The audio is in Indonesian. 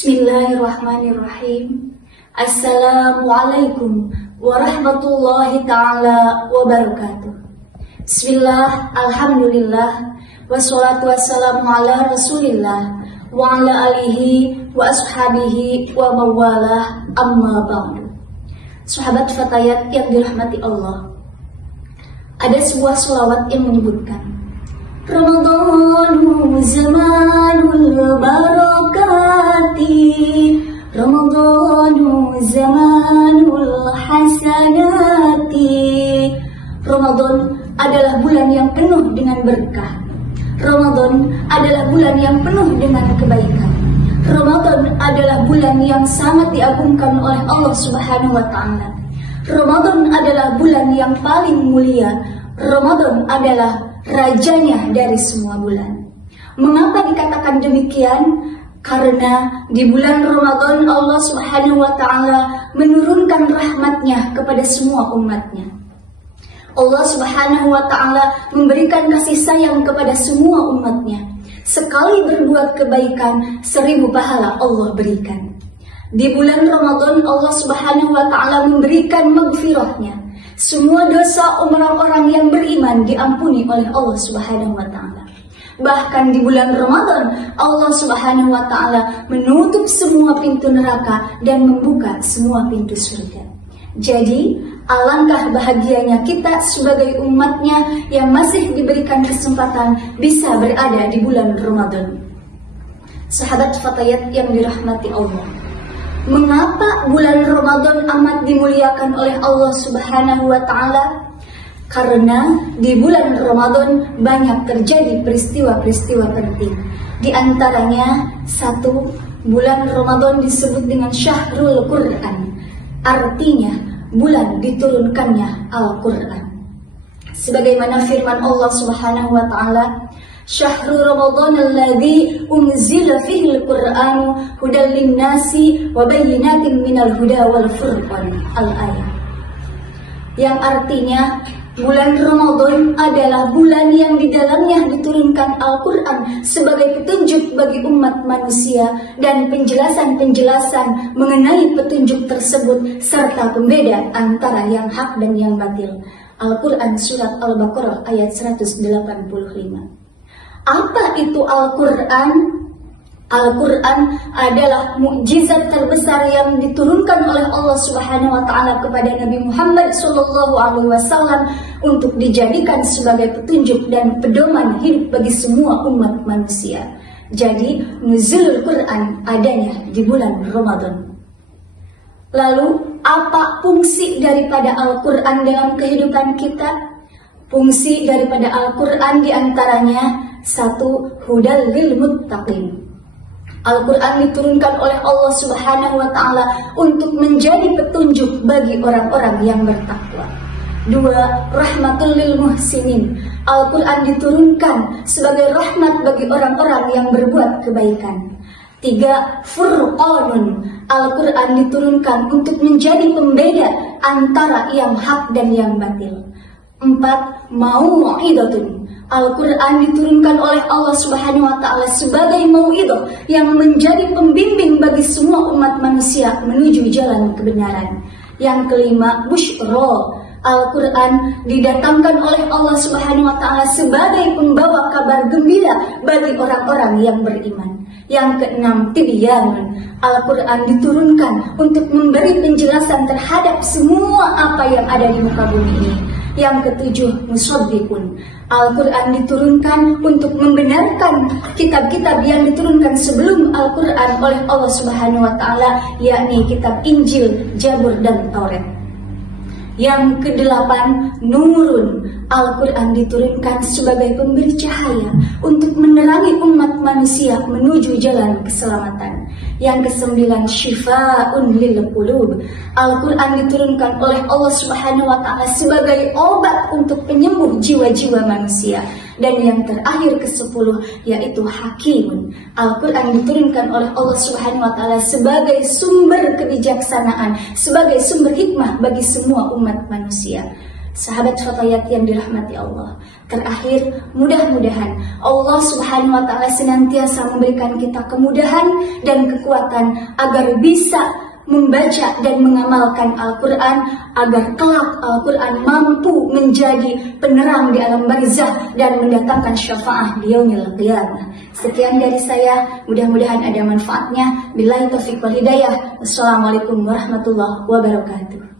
Bismillahirrahmanirrahim. Assalamualaikum warahmatullahi ta'ala wabarakatuh. Bismillah, alhamdulillah, wassalatu wassalamu ala rasulillah wa ala alihi wa ashabihi wa mawalah, amma ba'du. Sahabat fatayat yang dirahmati Allah, ada sebuah sholawat yang menyebutkan Ramadhanu zamanul barakati, Ramadhanu zamanul hasanati. Ramadan adalah bulan yang penuh dengan berkah. Ramadan adalah bulan yang penuh dengan kebaikan. Ramadan adalah bulan yang sangat diagungkan oleh Allah Subhanahu wa taala. Ramadan adalah bulan yang paling mulia. Ramadan adalah rajanya dari semua bulan. Mengapa dikatakan demikian? Karena di bulan Ramadan Allah Subhanahu wa taala menurunkan rahmatnya kepada semua umatnya. Allah Subhanahu wa taala memberikan kasih sayang kepada semua umatnya. Sekali berbuat kebaikan, 1000 pahala Allah berikan. Di bulan Ramadan Allah Subhanahu wa taala memberikan maghfirahnya. Semua dosa orang-orang yang beriman diampuni oleh Allah Subhanahu wa taala. Bahkan di bulan Ramadan Allah Subhanahu wa taala menutup semua pintu neraka dan membuka semua pintu surga. Jadi alangkah bahagianya kita sebagai umatnya yang masih diberikan kesempatan bisa berada di bulan Ramadan. Sahabat fatayat yang dirahmati Allah, mengapa bulan Ramadan amat dimuliakan oleh Allah Subhanahu wa taala? Karena di bulan Ramadan banyak terjadi peristiwa-peristiwa penting. Di antaranya, 1, bulan Ramadan disebut dengan Syahrul Quran. Artinya, bulan diturunkannya Al-Quran. Sebagaimana firman Allah Subhanahu wa taala, Syahrul Ramadan alladzi unzila fihi al-Qur'anu hudan lin-nasi wa bayyinatin minal huda wal furqan. Al-ayat. Yang artinya bulan Ramadan adalah bulan yang di dalamnya diturunkan Al-Quran sebagai petunjuk bagi umat manusia dan penjelasan-penjelasan mengenai petunjuk tersebut serta pembeda antara yang hak dan yang batil. Al-Quran Surat Al-Baqarah ayat 185. Apa itu Al-Quran? Al-Quran adalah mukjizat terbesar yang diturunkan oleh Allah Subhanahu wa taala kepada Nabi Muhammad SAW untuk dijadikan sebagai petunjuk dan pedoman hidup bagi semua umat manusia. Jadi, nuzulul Quran adanya di bulan Ramadan. Lalu, apa fungsi daripada Al-Quran dalam kehidupan kita? Fungsi daripada Al-Quran diantaranya 1, hudal lil muttaqin. Al-Quran diturunkan oleh Allah Subhanahu wa taala untuk menjadi petunjuk bagi orang-orang yang bertakwa. 2, rahmatul lil muhsinin. Al-Quran diturunkan sebagai rahmat bagi orang-orang yang berbuat kebaikan. 3, furqanun. Al-Quran diturunkan untuk menjadi pembeda antara yang hak dan yang batil. 4, mau'idatun. Al-Quran diturunkan oleh Allah Subhanahu wa taala sebagai mau'idah yang menjadi pembimbing bagi semua umat manusia menuju jalan kebenaran. Yang kelima, busyra. Al-Quran didatangkan oleh Allah Subhanahu wa taala sebagai pembawa kabar gembira bagi orang-orang yang beriman. Yang keenam, tibyan. Al-Quran diturunkan untuk memberi penjelasan terhadap semua apa yang ada di muka bumi ini. Yang ketujuh, musaddiqun. Al-Quran diturunkan untuk membenarkan kitab-kitab yang diturunkan sebelum Al-Quran oleh Allah Subhanahu wa taala, yakni kitab Injil, Zabur dan Taurat. Yang kedelapan, nurun. Al-Quran diturunkan sebagai pemberi cahaya untuk menerangi umat manusia menuju jalan keselamatan. Yang kesembilan, syifa'un lil qulub. Al-Quran diturunkan oleh Allah Subhanahu wa taala sebagai obat untuk penyembuh jiwa-jiwa manusia. Dan yang terakhir ke-10 yaitu hakimun. Al-Quran diturunkan oleh Allah Subhanahu wa taala sebagai sumber kebijaksanaan, sebagai sumber hikmah bagi semua umat manusia. sahabat fatayat yang dirahmati Allah. Terakhir, mudah-mudahan Allah Subhanahu wa Ta'ala senantiasa memberikan kita kemudahan dan kekuatan agar bisa membaca dan mengamalkan Al-Quran, agar kelak Al-Quran mampu menjadi penerang di alam barzah dan mendatangkan syafaat di yaumil qiyamah. Sekian dari saya, mudah-mudahan ada manfaatnya. Billahi taufiq wal hidayah. Wassalamualaikum warahmatullahi wabarakatuh.